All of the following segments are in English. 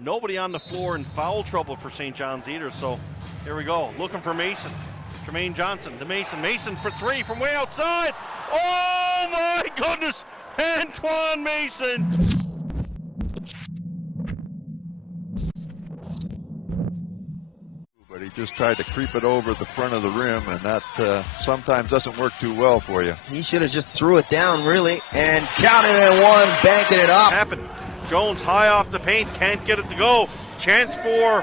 nobody on the floor in foul trouble for St. John's either. So here we go, looking for Mason. Jermaine Johnson to Mason. Mason for three from way outside. Oh my goodness, Antoine Mason. But he just tried to creep it over the front of the rim, and that sometimes doesn't work too well for you. He should have just threw it down, really, and counted it one, banking it up. Happened. Jones high off the paint, can't get it to go. Chance for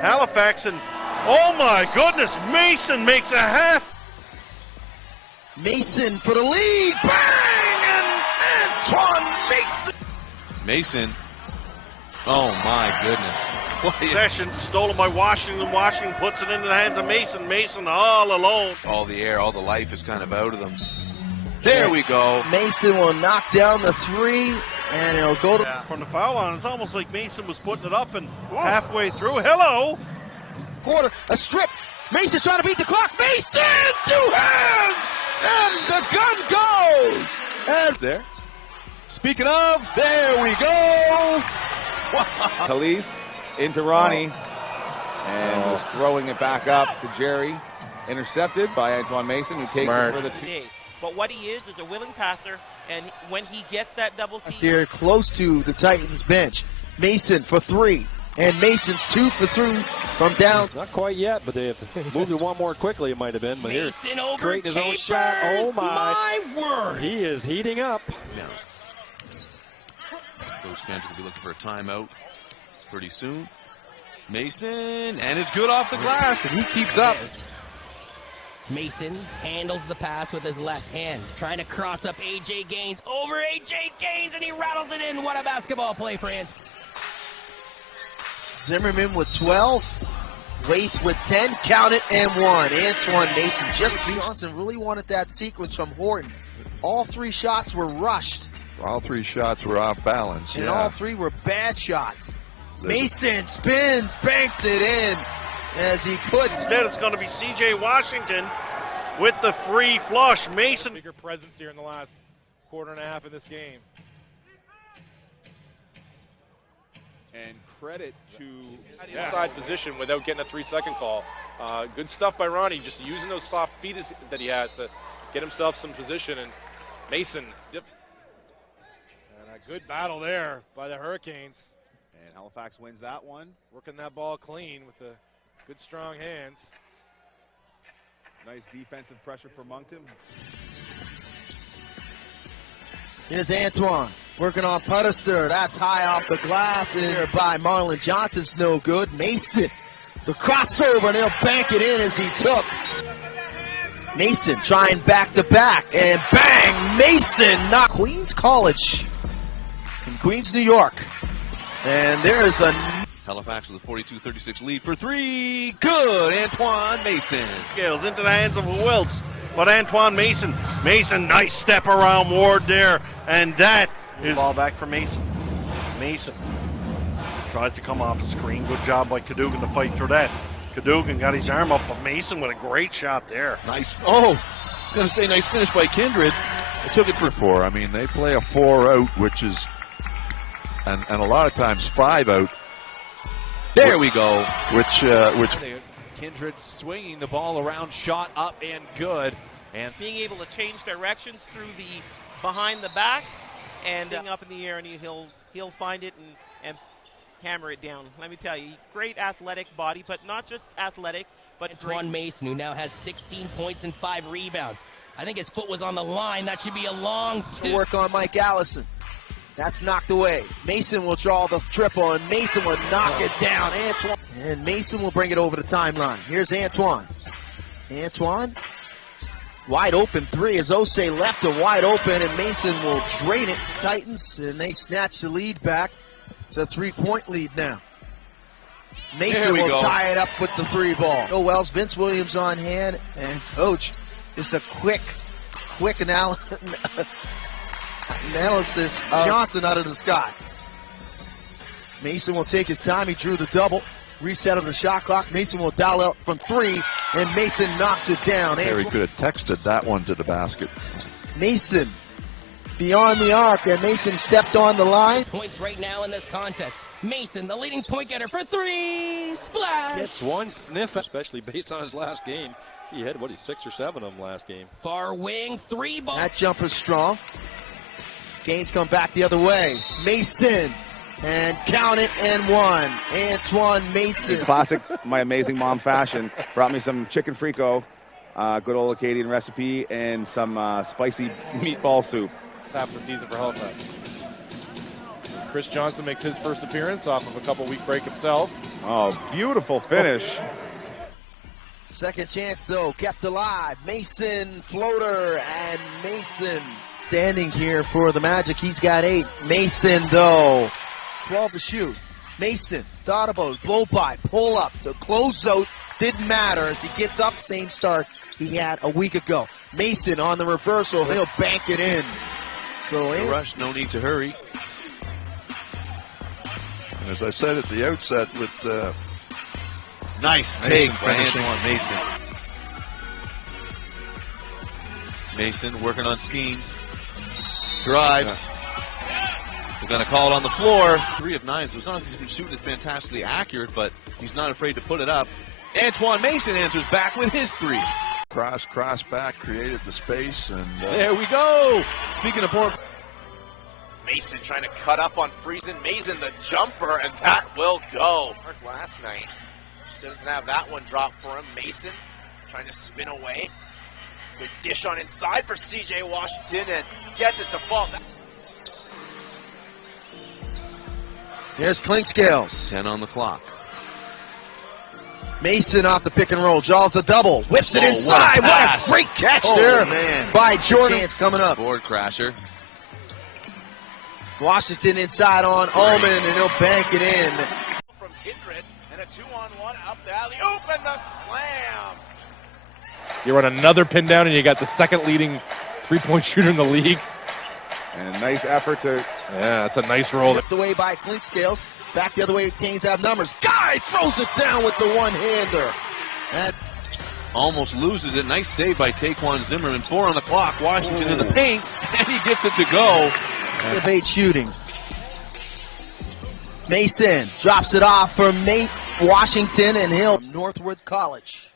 Halifax, and oh my goodness, Mason makes a half. Mason for the lead, bang, and Antoine Mason. Mason, oh my goodness. Possession stolen by Washington. Washington puts it into the hands of Mason. Mason all alone. All the air, all the life is kind of out of them. There we go. Mason will knock down the three, and it'll go to... From the foul line, it's almost like Mason was putting it up, and halfway through, hello. Quarter, a strip. Mason trying to beat the clock. Mason, two hands, and the gun goes. As there. Speaking of, there we go. Khalees into Ronnie, and was throwing it back up to Jerry. Intercepted by Antoine Mason, who takes it for the two. But what he is a willing passer, and when he gets that double team. Here, close to the Titans bench. Mason for three, and Mason's 2 for 3 from down. Not quite yet, but they have moved it one more quickly, it might have been. But here, creating his own shot. Oh my word! He is heating up. Yeah. Coach Kendrick will be looking for a timeout pretty soon. Mason, and it's good off the glass, and he keeps up. Mason handles the pass with his left hand, trying to cross up A.J. Gaines, over A.J. Gaines, and he rattles it in. What a basketball play for Antoine. Zimmerman with 12, Waith with 10, count it, and 1. Antoine Mason just Johnson really wanted that sequence from Horton. All 3 shots were rushed. All 3 shots were off balance. And all 3 were bad shots. Mason spins, banks it in as he puts. Instead, it's going to be C.J. Washington with the free flush. Mason. Bigger presence here in the last quarter and a half of this game. And credit to Inside position without getting a 3-second call. Good stuff by Ronnie, just using those soft feet that he has to get himself some position. And Mason. And a good battle there by the Hurricanes. And Halifax wins that one. Working that ball clean with the good strong hands. Nice defensive pressure for Moncton. Here's Antoine working on Puttester. That's high off the glass. And here by Marlon Johnson's no good. Mason, the crossover, and he'll bank it in as he took. Mason trying back to back, and bang! Mason knocked Queens College in Queens, New York. And there is a Halifax with a 42-36 lead for 3. Good, Antoine Mason. Scales into the hands of who else but Antoine Mason. Mason, nice step around Ward there, and that is ball back for Mason. Mason tries to come off the screen. Good job by Cadogan to fight through that. Cadogan got his arm up, but Mason with a great shot there. Nice. Oh, I was going to say nice finish by Kindred. They took it for 4. I mean, they play a 4 out, which is, and a lot of times 5 out. There we go. Which Kindred swinging the ball around, shot up and good. And being able to change directions through the behind the back and up in the air, and he'll find it and hammer it down. Let me tell you, great athletic body, but not just athletic, but Antoine Mason, who now has 16 points and 5 rebounds. I think his foot was on the line. That should be a long to work on Mike Allison. That's knocked away. Mason will draw the triple, and Mason will knock it down. Antoine. And Mason will bring it over the timeline. Here's Antoine. Antoine, wide open 3 as Osei left him wide open, and Mason will drain it. Titans, and they snatch the lead back. It's a 3-point lead now. Mason will tie it up with the 3 ball. Go Wells, Vince Williams on hand, and Coach, it's a quick analysis of Johnson out of the sky. Mason will take his time. He drew the double. Reset of the shot clock. Mason will dial out from 3, and Mason knocks it down. Terry could have texted that one to the basket. Mason beyond the arc, and Mason stepped on the line. Points right now in this contest. Mason, the leading point getter for three. Splash! Gets one sniff, especially based on his last game. He had, what, 6 or 7 of them last game. Far wing, 3 ball. That jumper's strong. Gaines come back the other way. Mason, and count it, and one. Antoine Mason. In classic My Amazing Mom fashion, brought me some chicken frico, good old Acadian recipe, and some spicy meatball soup. Half the season for Halifax. Chris Johnson makes his first appearance off of a couple-week break himself. Oh, beautiful finish. Second chance, though, kept alive. Mason, floater, and Mason standing here for the Magic. He's got 8. Mason, though, 12 to shoot. Mason, thought about it, blow by, pull up. The closeout didn't matter as he gets up, same start he had a week ago. Mason on the reversal, he'll bank it in. So No rush, no need to hurry. And as I said at the outset, with Nice take by Antoine Mason. Mason working on schemes. Drives. We're going to call it on the floor. 3 of 9, so it's not like he's been shooting it fantastically accurate, but he's not afraid to put it up. Antoine Mason answers back with his 3. cross back, created the space, and There we go. Speaking of poor. Mason trying to cut up on Friesen. Mason the jumper, and that will go. Last night, just doesn't have that one drop for him. Mason trying to spin away. Good dish on inside for C.J. Washington, and gets it to fall. Here's Clinkscales. 10 on the clock. Mason off the pick and roll, draws the double, whips it inside. What a great catch there by Jordan. Chance coming up. Board crasher. Washington inside on Ullman, and he'll bank it in. From Kindred, and a 2-on-1 up the alley-oop, and the slam. You run another pin down, and you got the second leading three-point shooter in the league. And a nice effort to... Yeah, that's a nice roll. Whipped away by Clinkscales. Back the other way, Canes have numbers. Guy throws it down with the one-hander. And Almost loses it. Nice save by Taquan Zimmerman. 4 on the clock. Washington in the paint, and he gets it to go. debate shooting. Mason drops it off for Nate Washington, and he'll Northwood College.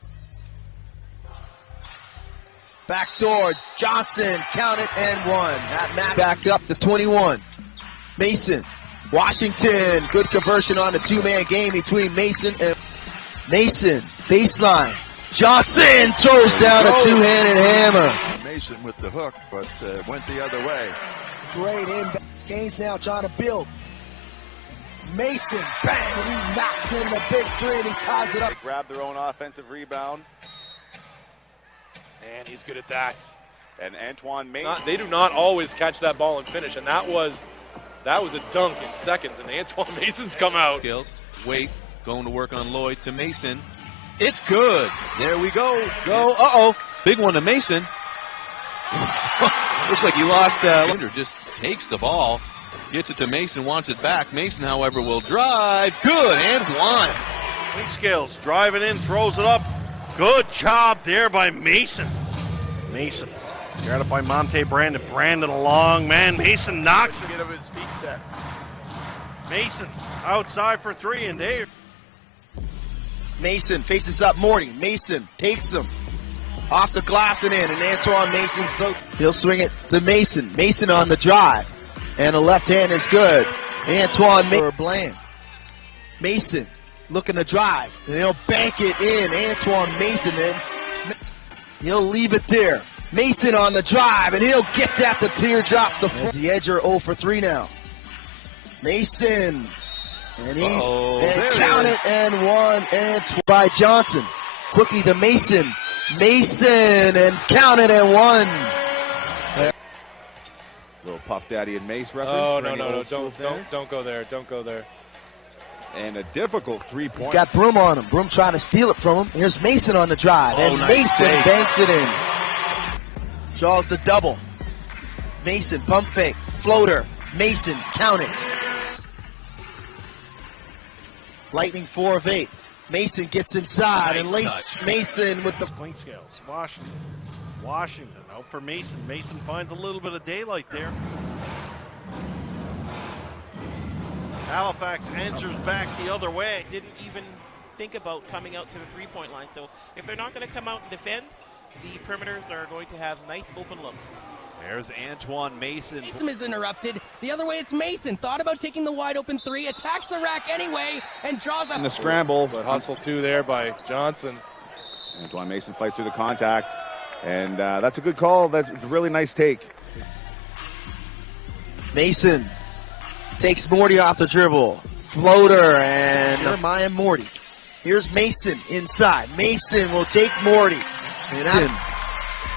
Backdoor, Johnson, count it, and one. That match back up to 21. Mason, Washington, good conversion on the two-man game between Mason and Mason. Baseline, Johnson throws down a two-handed hammer. Mason with the hook, but went the other way. Great inbound. Gaines now trying to build. Mason, bang, he knocks in the big three, and he ties it up. They grab their own offensive rebound. And he's good at that. And Antoine Mason. They do not always catch that ball and finish, and that was a dunk in seconds, and Antoine Mason's come out. Skills. Wait, going to work on Lloyd to Mason. It's good. There we go. Go. Uh-oh. Big one to Mason. Looks like he lost. Linder just takes the ball, gets it to Mason, wants it back. Mason, however, will drive. Good, and one. Clinkscales driving in, throws it up. Good job there by Mason. Mason guarded by Monte Brandon. Brandon along, man. Mason knocks it. Get him his feet set. Mason outside for three, and there. Mason faces up Morty. Mason takes him off the glass and in, and Antoine Mason, so he'll swing it to Mason. Mason on the drive, and the left hand is good. Antoine Bland. Mason looking to drive, and he'll bank it in. Antoine Mason, and he'll leave it there. Mason on the drive, and he'll get that to teardrop the floor. As the Edger 0 for 3 now. Mason, and he and count it, and one, and by Johnson. Quickly to Mason. Mason, and count it, and one. Little Puff Daddy and Mace reference. Oh, no, don't go there. Don't go there. And a difficult three-point. He's got Broom on him. Broom trying to steal it from him. Here's Mason on the drive, and nice Mason save. banks it in. Draws the double. Mason, pump fake, floater. Mason, count it. Lightning 4 of 8. Mason gets inside, and lace Mason with the Clinkscales. Washington out for Mason. Mason finds a little bit of daylight there. Halifax answers back the other way. Didn't even think about coming out to the three-point line. So if they're not going to come out and defend, the perimeters are going to have nice open looks. There's Antoine Mason. Mason is interrupted. The other way, it's Mason. Thought about taking the wide open three, attacks the rack anyway, and draws up. In the scramble. But hustle two there by Johnson. Antoine Mason fights through the contact. And that's a good call. That's a really nice take. Mason takes Morty off the dribble. Floater and Jeremiah Morty. Here's Mason inside. Mason will take Morty. And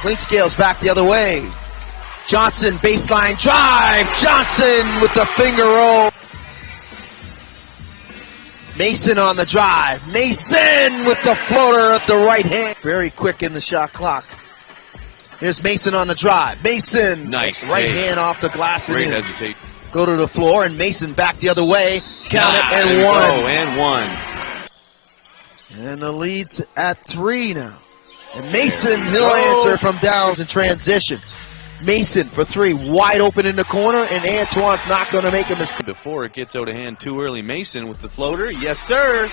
Clinkscale's back the other way. Johnson, baseline drive. Johnson with the finger roll. Mason on the drive. Mason with the floater at the right hand. Very quick in the shot clock. Here's Mason on the drive. Mason, nice right hand off the glass. Great and hesitate. Go to the floor, and Mason back the other way. Count it, and there one. we go, and one. And the lead's at 3 now. And Mason, he'll answer from downs in transition. Mason for 3, wide open in the corner, and Antoine's not going to make a mistake. Before it gets out of hand too early, Mason with the floater. Yes, sir.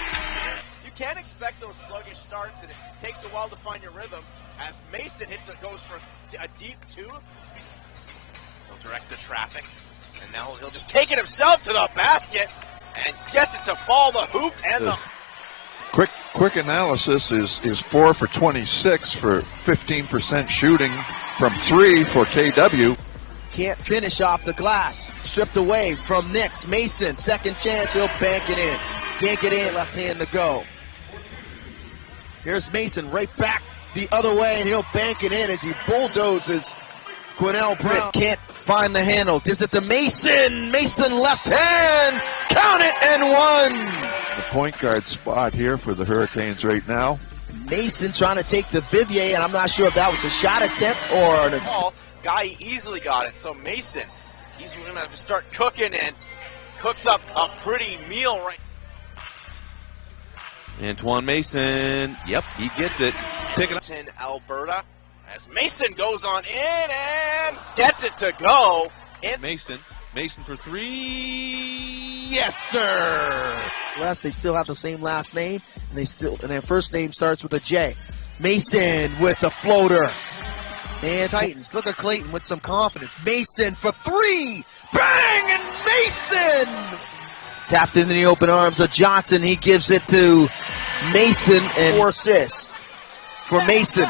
You can't expect those sluggish starts, and it takes a while to find your rhythm. As Mason goes for a deep 2, he'll direct the traffic, and now he'll just take it himself to the basket and gets it to fall the hoop and the... Quick analysis is 4 for 26 for 15% shooting from 3 for KW. Can't finish off the glass. Stripped away from Nix. Mason, second chance, he'll bank it in. Can't get in, left hand to go. Here's Mason right back the other way, and he'll bank it in as he bulldozes Quinnell Brown. Can't find the handle. Gives it to Mason. Mason left hand. Count it, and one. The point guard spot here for the Hurricanes right now. Mason trying to take the Vivier, and I'm not sure if that was a shot attempt or an... Guy easily got it, so Mason, he's going to start cooking and cooks up a pretty meal right. Antoine Mason, yep, he gets it. Pick it up. In Alberta, as Mason goes on in and gets it to go. Mason for 3. Yes, sir. They still have the same last name, and their first name starts with a J. Mason with the floater. And Titans, look at Clayton with some confidence. Mason for 3. Bang! And Mason! Tapped into the open arms of Johnson. He gives it to Mason, and 4 assists for Mason.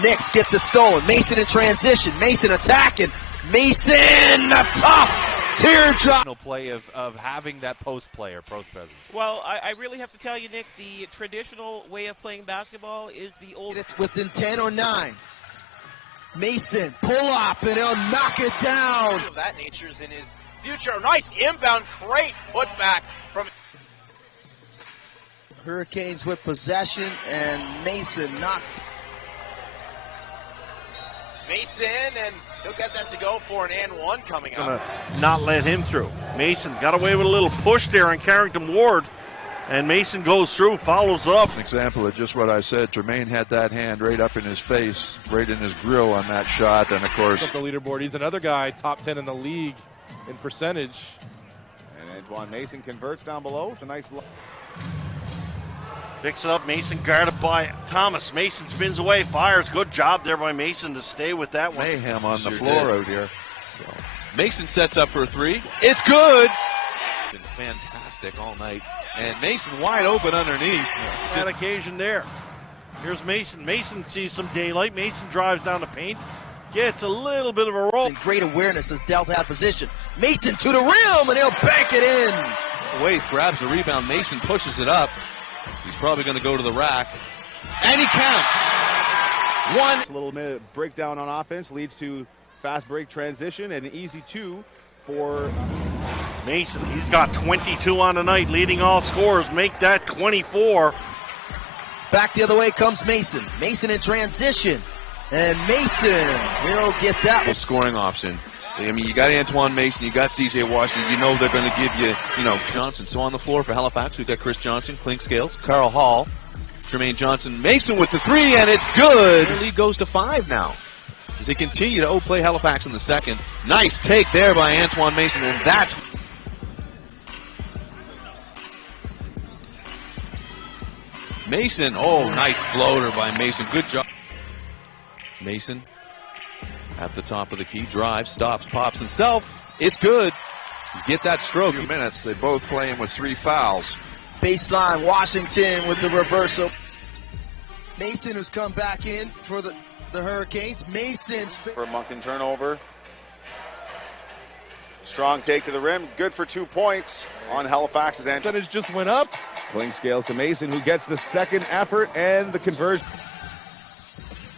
Nix gets it stolen. Mason in transition. Mason attacking. Mason, a tough teardrop. Play of having that post presence. Well, I really have to tell you, Nick, the traditional way of playing basketball is the old... It's within 10 or 9. Mason, pull up, and he'll knock it down. Of that nature is in his future. Nice inbound, great putback from... Hurricanes with possession, and Mason knocks... Mason, and he'll get that to go for an and one coming up. Not let him through. Mason got away with a little push there on Carrington Ward, and Mason goes through, follows up. An example of just what I said. Jermaine had that hand right up in his face, right in his grill on that shot, and of course... Up the leaderboard, he's another guy, top 10 in the league in percentage. And Antoine Mason converts down below with a nice... Picks it up, Mason guarded by Thomas. Mason spins away, fires. Good job there by Mason to stay with that one. Mayhem on the floor out here. So. Mason sets up for a 3. It's good. Been fantastic all night. And Mason wide open underneath. That occasion there. Here's Mason. Mason sees some daylight. Mason drives down the paint. Gets a little bit of a roll. Great awareness as Delta had position. Mason to the rim, and he'll bank it in. Waith grabs the rebound. Mason pushes it up. He's probably going to go to the rack. And he counts. One. A little bit of breakdown on offense leads to fast break transition and an easy 2 for Mason. He's got 22 on the night, leading all scorers. Make that 24. Back the other way comes Mason. Mason in transition. And Mason, he'll get that one. Scoring option. I mean, you got Antoine Mason, you got C.J. Washington. You know they're going to give you, Johnson. So on the floor for Halifax, we've got Chris Johnson, Clinkscales, Carl Hall, Jermaine Johnson, Mason with the 3, and it's good. Their lead goes to 5 now as they continue to outplay Halifax in the second. Nice take there by Antoine Mason, and that's Mason, oh, nice floater by Mason. Good job. Mason at the top of the key, drives, stops, pops himself. It's good. Get that stroke. Few minutes. They both playing with 3 fouls. Baseline, Washington with the reversal. Mason, who's come back in for the Hurricanes. Mason's For a Moncton turnover. Strong take to the rim. Good for 2 points on Halifax's end. Percentage just went up. Playing scales to Mason, who gets the second effort and the conversion.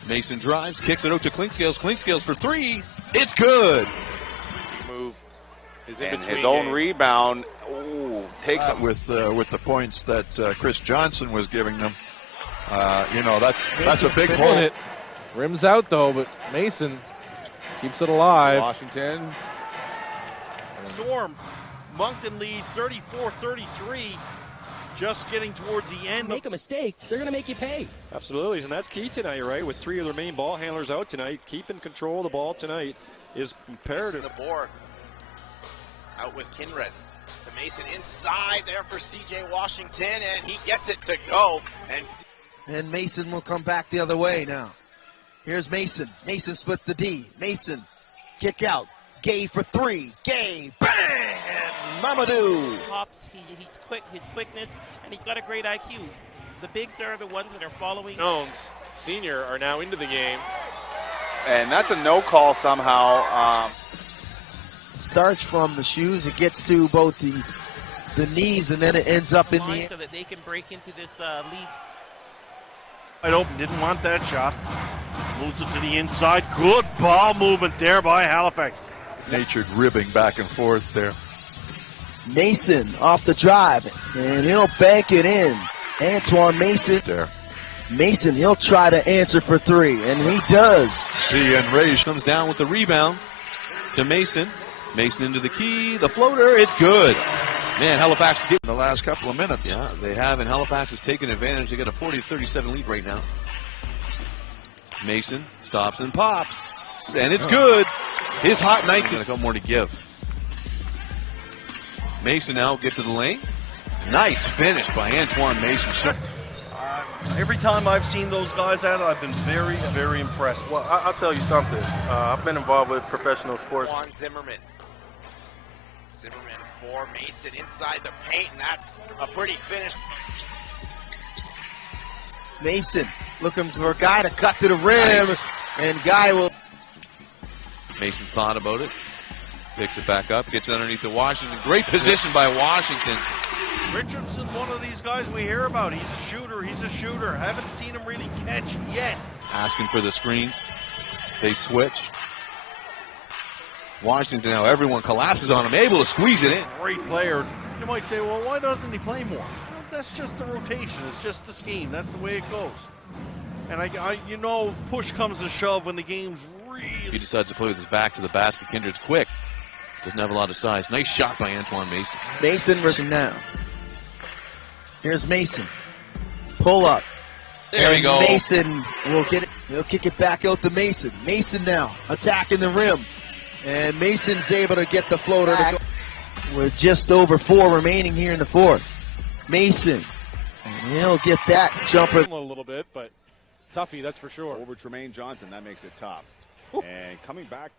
Mason drives, kicks it out to Clinkscales. Clinkscales for 3. It's good. Move is in And between his own games. rebound. Ooh, takes up With the points that Chris Johnson was giving them. That's a big Mason hole. Rims out though, but Mason keeps it alive. Washington. Storm. Moncton lead 34-33. Just getting towards the end. Make a mistake, they're going to make you pay. Absolutely, and that's key tonight, right? With 3 of their main ball handlers out tonight, keeping control of the ball tonight is imperative. The board out with Kinred. The Mason inside there for C.J. Washington, and he gets it to go. And Mason will come back the other way now. Here's Mason. Mason splits the D. Mason, kick out. Gay for 3. Gay, bang, and Mamadou. Pops, he's quick, his quickness, and he's got a great IQ. The bigs are the ones that are following. Jones, senior, are now into the game. And that's a no call somehow. Starts from the shoes. It gets to both the knees, and then it ends up in the so that they can break into this lead. Wide open, didn't want that shot. Moves it to the inside. Good ball movement there by Halifax. Natured ribbing back and forth there. Mason off the drive, and he'll bank it in. Antoine Mason. There. Mason, he'll try to answer for 3, and he does. C and Ray Comes down with the rebound to Mason. Mason into the key. The floater, it's good. Man, Halifax is getting in the last couple of minutes. Yeah, they have, and Halifax has taken advantage. They got a 40-37 lead right now. Mason stops and pops, and it's good. His hot night. Got a couple more to give. Mason now get to the lane. Nice finish by Antoine Mason. Every time I've seen those guys at it, I've been very, very impressed. Well, I'll tell you something. I've been involved with professional sports. Juan Zimmerman. Zimmerman for Mason inside the paint, and that's a pretty finish. Mason looking for a guy to cut to the rim, Nice. and Guy will. Mason thought about it. Picks it back up, gets underneath the Washington. Great position by Washington. Richardson's one of these guys we hear about. He's a shooter. He's a shooter. Haven't seen him really catch yet. Asking for the screen. They switch. Washington now, everyone collapses on him, able to squeeze it in. Great player. You might say, well, why doesn't he play more? Well, that's just the rotation. It's just the scheme. That's the way it goes. And push comes to shove when the game's really. He decides to play with his back to the basket. Kindred's quick. Doesn't have a lot of size. Nice shot by Antoine Mason. Mason rushing now. Here's Mason. Pull up. There and we go. Mason will get it. He'll kick it back out to Mason. Mason now attacking the rim. And Mason's able to get the floater to go. With just over 4 remaining here in the fourth. Mason. And he'll get that jumper. A little bit, but toughy, that's for sure. Over Tremaine Johnson, that makes it tough. And coming back.